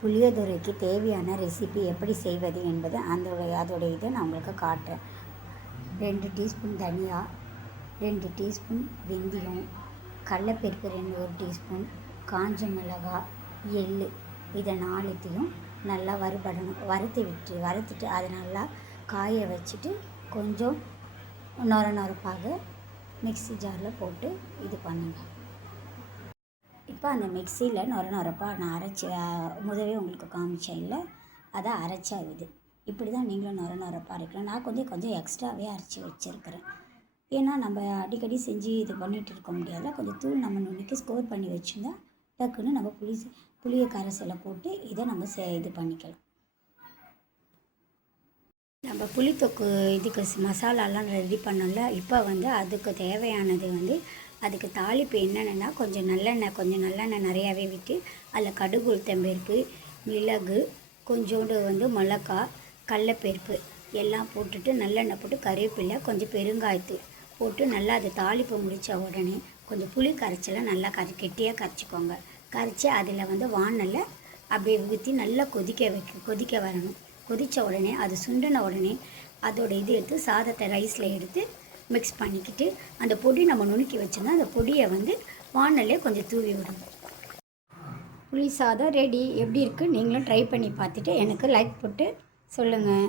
புளியோதரைக்கு தேவையான ரெசிபி எப்படி செய்வது என்பது அதோடைய இதை நான் உங்களுக்கு காட்டுறேன். 2 டீஸ்பூன் தனியா, 2 டீஸ்பூன் வெந்தயம், கடலைப்பருப்பு 1 டீஸ்பூன், காஞ்ச மிளகாய், எள்ளு, இதை 4த்தையும் நல்லா வறுத்துட்டு அதை நல்லா காய வச்சுட்டு கொஞ்சம் நொரப்பாக மிக்ஸி ஜாரில் போட்டு இது பண்ணுங்கள். இப்போ அந்த மிக்சியில் நொரப்பாக நான் முதவே உங்களுக்கு காமிச்சேன் இல்லை, அதை அரைச்சா இது இப்படி தான் நீங்களும் நொரப்பாக அரைக்கலாம். நான் கொஞ்சம் எக்ஸ்ட்ராவே அரைச்சி வச்சுருக்கிறேன். ஏன்னா நம்ம அடிக்கடி செஞ்சு இது பண்ணிகிட்டு இருக்க முடியாத, கொஞ்சம் தூள் நம்ம நுணுக்கி ஸ்டோர் பண்ணி வச்சுருந்தா டக்குன்னு நம்ம புளியை கரைசலை போட்டு இதை நம்ம இது பண்ணிக்கலாம். நம்ம புளித்தொக்கு இதுக்கு மசாலாலாம் ரெடி பண்ணோம்ல, இப்போ அதுக்கு தேவையானது அதுக்கு தாளிப்பு என்னென்னா கொஞ்சம் நல்லெண்ணெய் நிறையாவே விட்டு அதில் கடுகு, உளுத்தம்பருப்பு, மிளகு, கொஞ்சோண்டு மிளகா, கடலைப்பருப்பு எல்லாம் போட்டுட்டு நல்லெண்ணெய் போட்டு கறிவேப்பிலை, கொஞ்சம் பெருங்காயத்தூள் போட்டு நல்லா அதை தாளிப்பு முடித்த உடனே கொஞ்சம் புளி கரைச்சலை நல்லா கெட்டியாக கரைச்சிக்கோங்க. கரைச்சி அதில் வாணல்ல அப்படியே ஊற்றி நல்லா கொதிக்க வரணும். கொதித்த உடனே அது சுண்டின உடனே அதோட இது எடுத்து சாதத்தை ரைஸில் எடுத்து மிக்ஸ் பண்ணிக்கிட்டு அந்த பொடி நம்ம நுணுக்கி வச்சோன்னா அந்த பொடியை வாணல்லே கொஞ்சம் தூவி விடுங்க. புளி சாதம் ரெடி. எப்படி இருக்குது நீங்களும் ட்ரை பண்ணி பார்த்துட்டு எனக்கு லைக் போட்டு சொல்லுங்கள்.